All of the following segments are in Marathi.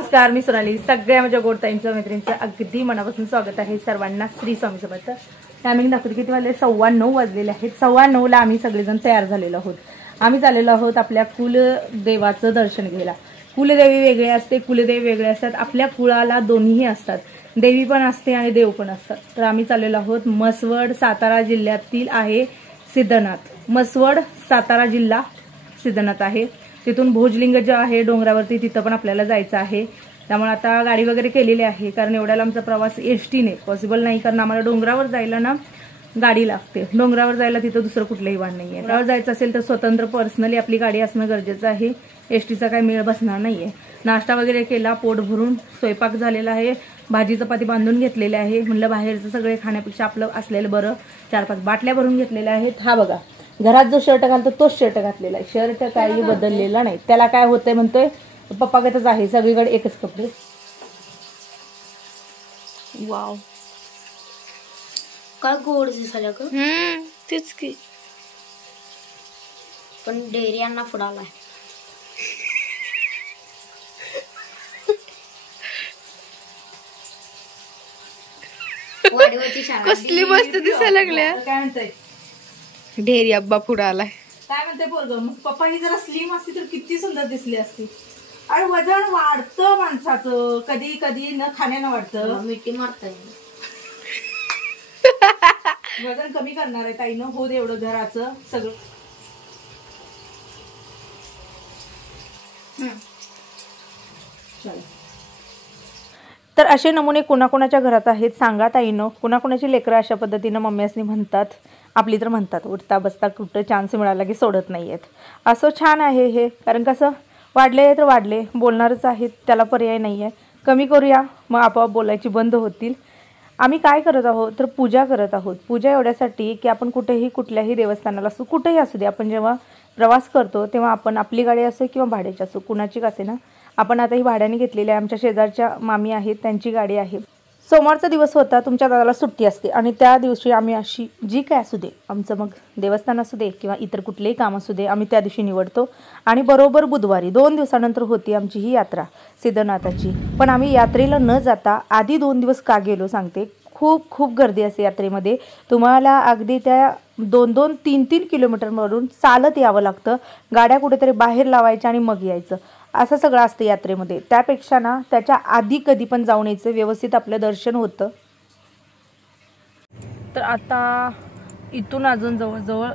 नमस्कार, मी सोनाली. सगळ्या माझ्या गोडताईंचं मैत्रिणींचं अगदी मनापासून स्वागत आहे सर्वांना. श्री स्वामी समर्थ. टायमिंग दाखवते किती वाजले? 9:15 वाजलेले आहेत. 9:15ला आम्ही सगळेजण तयार झालेलो आहोत. आम्ही चाललेलो आहोत आपल्या कुलदेवाचं दर्शन घ्यायला. कुलदेवी वेगळे असते, कुलदेवी वेगळे असतात. आपल्या कुळाला दोन्हीही असतात, देवी पण असते आणि देव पण असतात. तर आम्ही चाललेलो आहोत मसवड, सातारा जिल्ह्यातील आहे सिद्धनाथ. मसवड सातारा जिल्हा सिद्धनाथ आहे. तिथून भोजलिंग जे आहे डोंगरावरती, तिथं पण आपल्याला जायचं आहे. त्यामुळे आता गाडी वगैरे केलेली आहे, कारण एवढ्याला आमचा प्रवास एसटीने पॉसिबल नाही, कारण आम्हाला डोंगरावर जायला ना गाडी लागते. डोंगरावर जायला तिथं दुसरं कुठलंही वाहन नाहीये. त्यावर जायचं असेल तर स्वतंत्र पर्सनली आपली गाडी असणं गरजेचं आहे. एसटीचा काही मेळ बसणार नाहीये. नाश्ता वगैरे केला, पोट भरून स्वयंपाक झालेला आहे. भाजी चपाती बांधून घेतलेली आहे. म्हणलं बाहेरचं सगळे खाण्यापेक्षा आपलं असलेलं बरं. 4-5 बाटल्या भरून घेतलेल्या आहेत. हा बघा, घरात जो शर्ट घालतो तोच शर्ट घातलेला आहे. शर्ट काही बदललेला नाही. त्याला काय होतंय म्हणतोय, पप्पागतच आहे, सगळीकडे एकच कपडे. वाव, काय गोड दिसायला ग. तेच की, पण डेरियांना फुडालाय. कसली मस्त दिसायला लागल्या. काय म्हणताय? ढेरी अब्बा पुढे आलाय. काय म्हणते पोरगं? पप्पा ही जरा स्लिम असती तर किती सुंदर दिसली असती. आणि वजन वाढतं माणसाचं, कधी कधी न खाण्यानं वाढतं. मिठी मारताय. वजन कमी करणार आहे ताईनं. हो दे एवढं घराचं सगळं. तर असे नमुने कोणाकोणाच्या घरात आहेत सांगा ताईनं. कोणाकोणाची लेकरं अशा पद्धतीनं मम्मीसनी म्हणतात. आपली तर म्हणतात उठता बसता कुठं चान्स मिळाला की सोडत नाहीयेत. असं छान आहे हे, कारण कसं वाढले तर वाढले, बोलणारच आहेत, त्याला पर्याय नाही आहे. कमी करूया, मग आपोआप बोलायची बंद होतील. आम्ही काय करत आहोत तर पूजा करत आहोत. पूजा एवढ्यासाठी की आपण कुठेही कुठल्याही देवस्थानाला असू, कुठेही असू दे, आपण जेव्हा प्रवास करतो तेव्हा आपण आपली गाडी असो किंवा भाड्याची असो, कुणाची असे ना, आपण आता ही भाड्याने घेतलेली आहे. आमच्या शेजारच्या मामी आहेत, त्यांची गाडी आहे. सोमवारचा दिवस होता, तुमच्या दादाला सुट्टी असते आणि त्या दिवशी आम्ही अशी जी काय असू दे, आमचं मग देवस्थान असू दे किंवा इतर कुठलेही काम असू दे, आम्ही त्या दिवशी निवडतो. आणि बरोबर बुधवारी 2 दिवसानंतर होती आमची ही यात्रा सिद्धनाथाची. पण आम्ही यात्रेला न जाता आधी 2 दिवस का गेलो सांगते. खूप खूप गर्दी असते यात्रेमध्ये. तुम्हाला अगदी त्या 2-2, 3-3 किलोमीटरवरून चालत यावं लागतं. गाड्या कुठेतरी बाहेर लावायच्या आणि मग यायचं, असं सगळं असतं यात्रेमध्ये. त्यापेक्षा ना त्याच्या आधी कधी पण जाऊन यायचं, व्यवस्थित आपलं दर्शन होतं. तर आता इथून अजून जवळजवळ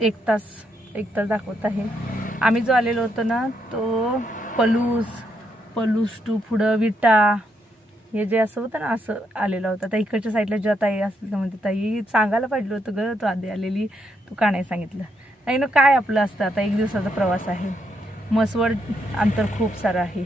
1 तास दाखवत आहे. आम्ही जो आलेलो होतो ना तो पलूस टू पुढं विटा, हे जे असं होतं ना असं आलेलं होतं. आता इकडच्या साईडला ज्या ताई असलं म्हणते, ताई सांगायला पाहिजे होतं ग, तू आधी आलेली, तू का नाही सांगितलं. नाही ना, काय आपलं असतं. आता 1 दिवसाचा प्रवास आहे. मसवड अंतर खूप सारं आहे.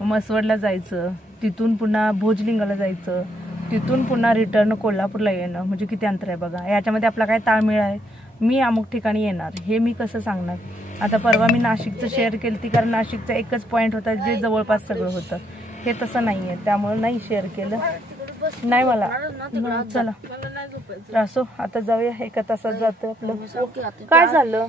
मसवडला जायचं, तिथून पुन्हा भोजलिंगाला जायचं, तिथून पुन्हा रिटर्न कोल्हापूरला येणं, म्हणजे किती अंतर आहे बघा. याच्यामध्ये आपला काय ताळमेळ आहे. मी अमुक ठिकाणी येणार हे मी कसं सांगणार. आता परवा मी नाशिकचं शेअर केलं ती, कारण नाशिकचा एकच पॉईंट होता जे जवळपास सगळं होतं. हे तसं नाही आहे, त्यामुळे नाही शेअर केलं. नाही मला चला असो, आता जाऊया. 1 तासात जातं आपलं. काय झालं?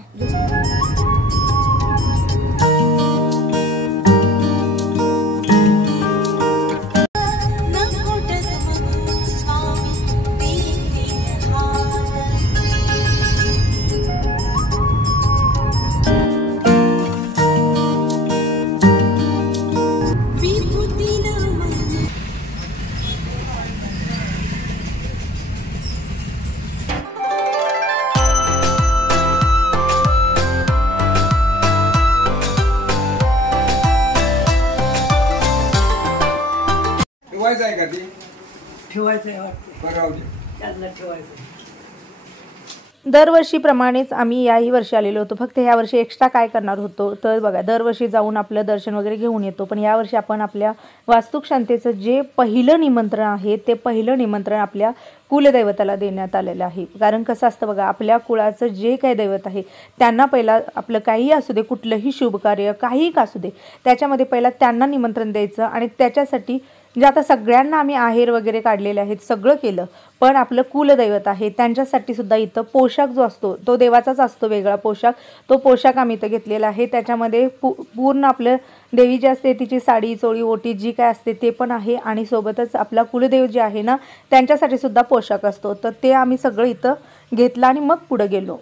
दरवर्षीप्रमाणेच आम्ही याही वर्षी आलेलो होतो. फक्त ह्या वर्षी एक्स्ट्रा काय करणार होतो तर बघा, दरवर्षी जाऊन आपलं दर्शन वगैरे घेऊन येतो. पण यावर्षी आपण आपल्या वास्तुशांतीचं जे पहिलं निमंत्रण आहे ते पहिलं निमंत्रण आपल्या कुलदैवताला देण्यात आलेलं आहे. कारण कसं असतं बघा, आपल्या कुळाचं जे काही दैवत आहे त्यांना पहिला आपलं काहीही असू दे, कुठलंही शुभ कार्य काहीही असू दे, त्याच्यामध्ये पहिला त्यांना निमंत्रण द्यायचं आणि त्याच्यासाठी जे आता सगळ्यांना आम्ही आहेर वगैरे काढलेले आहेत, सगळं केलं, पण आपलं कुलदैवत आहे त्यांच्यासाठी सुद्धा इथं पोशाख जो असतो तो देवाचाच असतो, वेगळा पोशाख. तो पोशाख आम्ही इथं घेतलेला आहे. त्याच्यामध्ये पूर्ण आपलं देवी जी असते तिची साडी चोळी ओटी जी काय असते ते पण आहे, आणि सोबतच आपला कुलदेव जे आहे ना त्यांच्यासाठी सुद्धा पोशाख असतो. तर ते आम्ही सगळं इथं घेतलं आणि मग पुढे गेलो.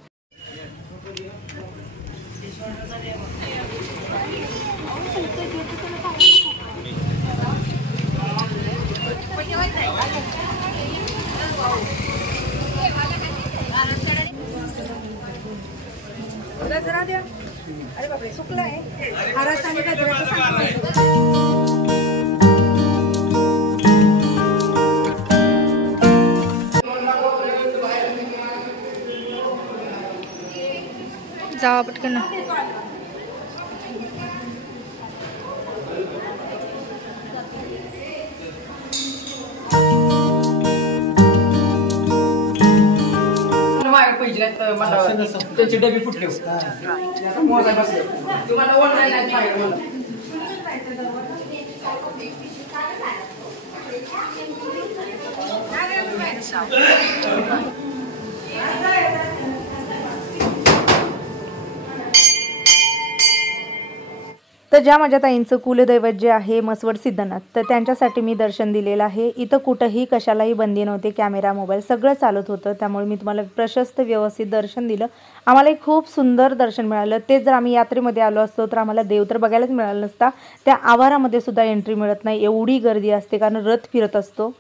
गजरा द्या. अरे बापरे, सुकलं आहे. आरास आणि गजराचं जावा पटकन. त्याची डबी फुटले तुम्हाला ऑनलाईन तर ज्या माझ्या ताईंचं कुलदैवत जे आहे मसवड सिद्धनाथ, तर त्यांच्यासाठी मी दर्शन दिलेलं आहे. इथं कुठंही कशालाही बंदी नव्हते, कॅमेरा मोबाईल सगळं चालत होतं, त्यामुळे मी तुम्हाला प्रशस्त व्यवस्थित दर्शन दिलं. आम्हाला खूप सुंदर दर्शन मिळालं. ते जर आम्ही यात्रेमध्ये आलो असतो तर आम्हाला देव तर बघायलाच मिळाला नसता. त्या आवारामध्ये सुद्धा एंट्री मिळत नाही, एवढी गर्दी असते, कारण रथ फिरत असतो.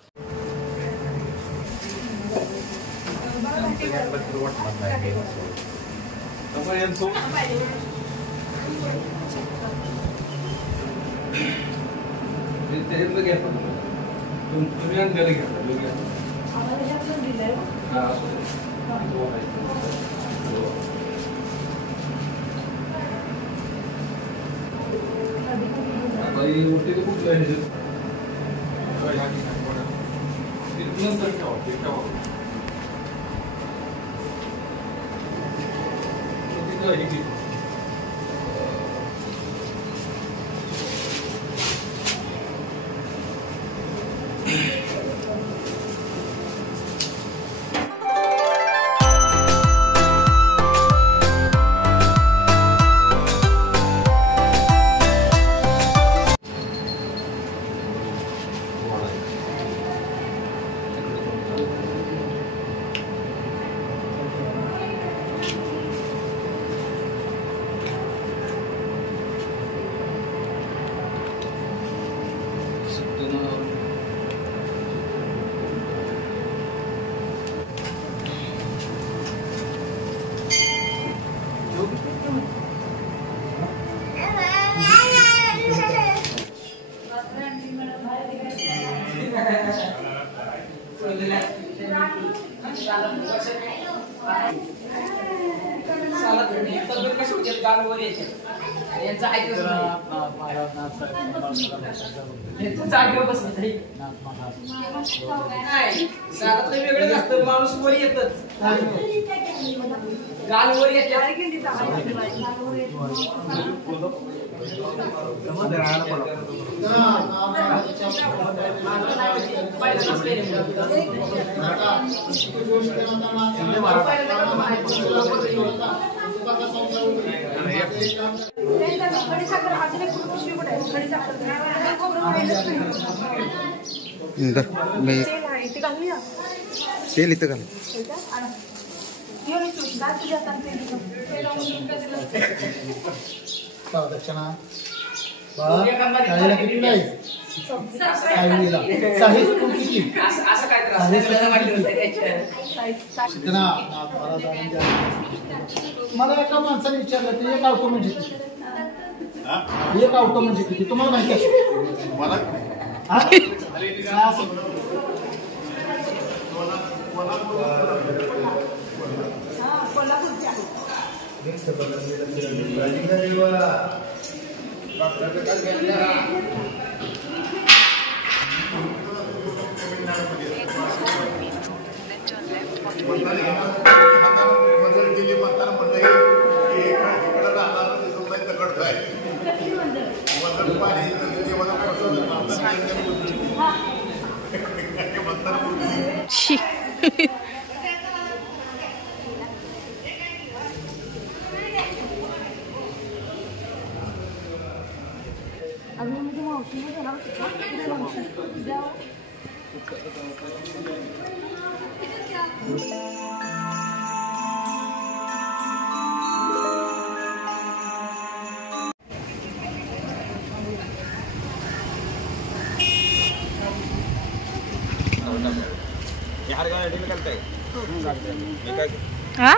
माणूस वर येतात गाल वर येतात. तेल इथं घाल. दक्षिणा शाळेला किती नाही मला एका माणसाने विचारलं की एक आवतो म्हणजे किती, एक आवतो म्हणजे किती तुम्हाला माहिती आहे? हा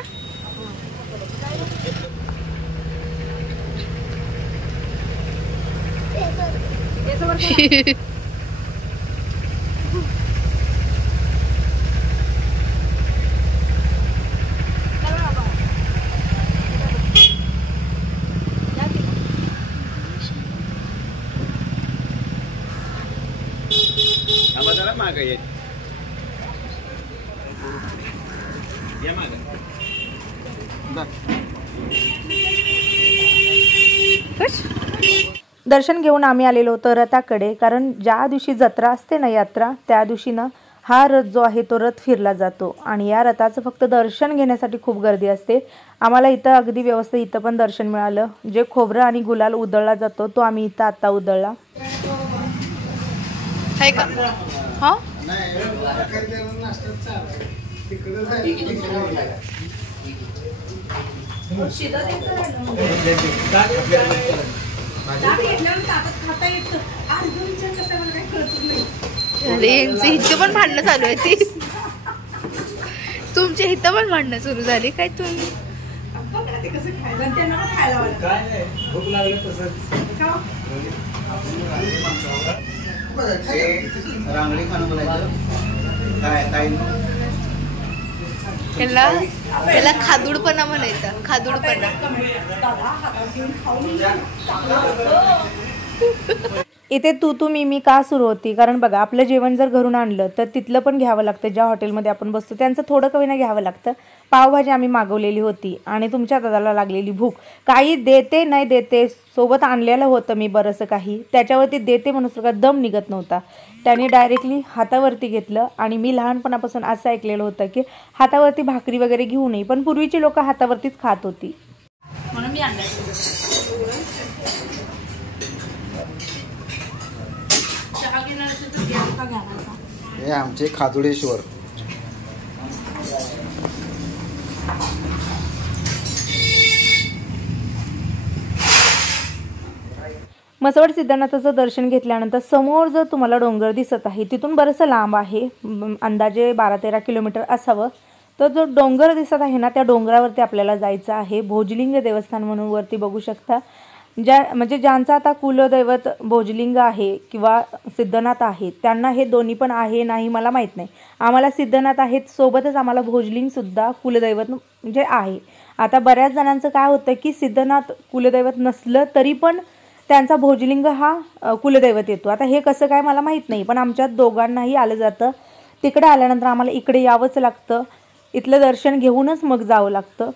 दर्शन घेऊन आम्ही आलेलो होतो रथाकडे, कारण ज्या दिवशी जत्रा असते ना, यात्रा, त्या दिवशी ना हा रथ जो आहे तो रथ फिरला जातो आणि या रथाचं फक्त दर्शन घेण्यासाठी खूप गर्दी असते. आम्हाला इथं अगदी व्यवस्थित इथं पण दर्शन मिळालं. जे खोबरं आणि गुलाल उधळला जातो तो आम्ही इथं आता उधळला. आहे का? हा अरे यांची इथं पण भांडणं चालू आहे. ती तुमच्या इथं पण भांडणं सुरू झाली काय? तुम्ही रांगडी खाणं बोलायचं त्याला खादुडपणा म्हणायचा. खादुडपणा. इथे तू मी का सुरू होती, कारण बघा आपलं जेवण जर घरून आणलं तर तिथलं पण घ्यावं लागतं. ज्या हॉटेलमध्ये आपण बसतो त्यांचं थोडं कमी ना घ्यावं लागतं. पावभाजी आम्ही मागवलेली होती आणि तुमच्या दादाला लागलेली भूक. काही देते नाही देते, सोबत आणलेलं होतं मी बरंचसं काही, त्याच्यावरती देते म्हणून का दम निघत नव्हता. त्याने डायरेक्टली हातावरती घेतलं आणि मी लहानपणापासून असं ऐकलेलं होतं की हातावरती भाकरी वगैरे घेऊ नये, पण पूर्वीची लोक हातावरतीच खात होती. म्हणून मी आणलं. हे आमचे खादुडेश्वर. मसवड सिद्धनाथाचं दर्शन घेतल्यानंतर समोर जर तुम्हाला डोंगर दिसत आहे, तिथून बरंचसं लांब आहे, अंदाजे 12-13 किलोमीटर असावं. तर जो डोंगर दिसत आहे ना, त्या डोंगरावरती आपल्याला जायचं आहे. भोजलिंग देवस्थान म्हणून वरती बघू शकता. म्हणजे ज्यांचं आता कुलदैवत भोजलिंग आहे किंवा सिद्धनाथ आहे, त्यांना हे दोन्ही पण आहे नाही मला माहीत नाही. आम्हाला सिद्धनाथ आहेत, सोबतच आम्हाला भोजलिंगसुद्धा कुलदैवत म्हणजे आहे. आता बऱ्याच जणांचं काय होतं की सिद्धनाथ कुलदैवत नसलं तरी पण त्यांचा भोजलिंग हा कुलदैवत येतो. आता हे कसं काय मला माहीत नाही, पण आमच्यात दोघांनाही आलं जातं. तिकडे आल्यानंतर आम्हाला इकडे यावंच लागतं. इथलं दर्शन घेऊनच मग जावं लागतं.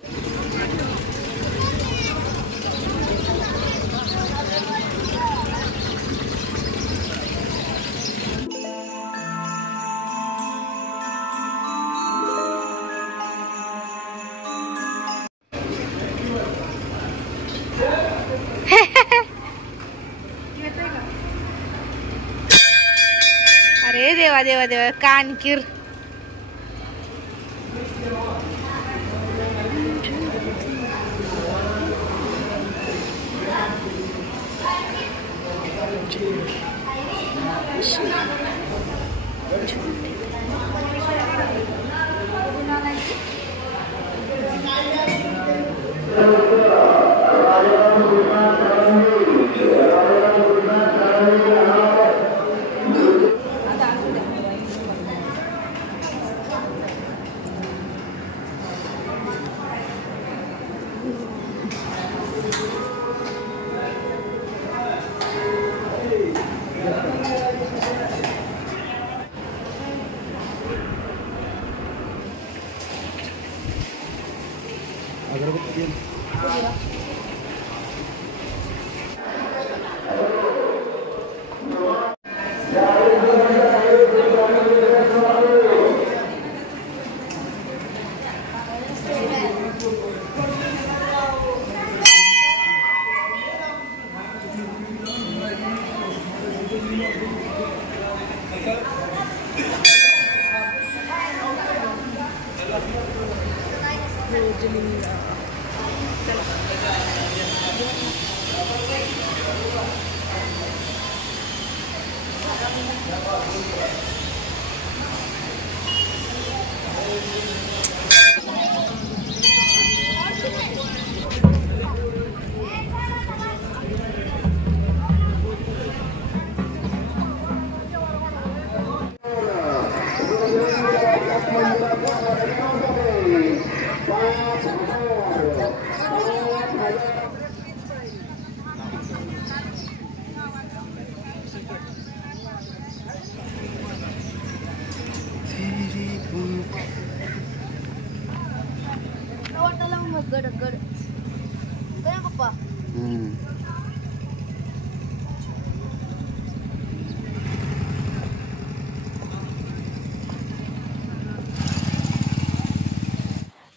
अरे देवा देवा देवा, कानकीर.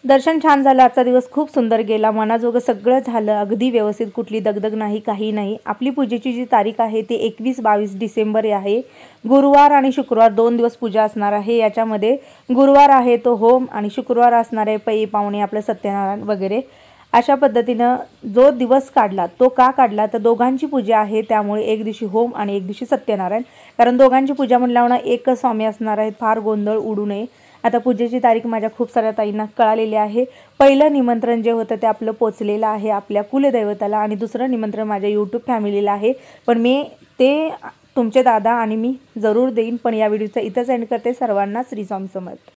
दर्शन छान झालं. आजचा दिवस खूप सुंदर गेला. मनाजोगं सगळं झालं, अगदी व्यवस्थित, कुठली दगदग नाही, काही नाही. आपली पूजेची जी तारीख आहे ती 21-22 डिसेंबर आहे. गुरुवार आणि शुक्रवार 2 दिवस पूजा असणार आहे. याच्यामध्ये गुरुवार आहे तो होम आणि शुक्रवार असणार आहे पै पाहुणे, आपलं सत्यनारायण वगैरे. अशा पद्धतीनं जो दिवस काढला तो का काढला तर दोघांची पूजा आहे, त्यामुळे एक दिवशी होम आणि एक दिवशी सत्यनारायण. कारण दोघांची पूजा म्हणल्यावर एकच स्वामी असणार आहेत, फार गोंधळ उडू नये. आता पूजेची तारीख माझ्या खूप साऱ्या ताईंना कळालेली आहे. पहिलं निमंत्रण जे होतं ते आपलं पोचलेलं आहे आपल्या कुलदैवताला आणि दुसरं निमंत्रण माझ्या यूट्यूब फॅमिलीला आहे. पण मी ते तुमचे दादा आणि मी जरूर देईन. पण या व्हिडिओचा इथंच एंड करते. सर्वांना श्री स्वामी समर्थ.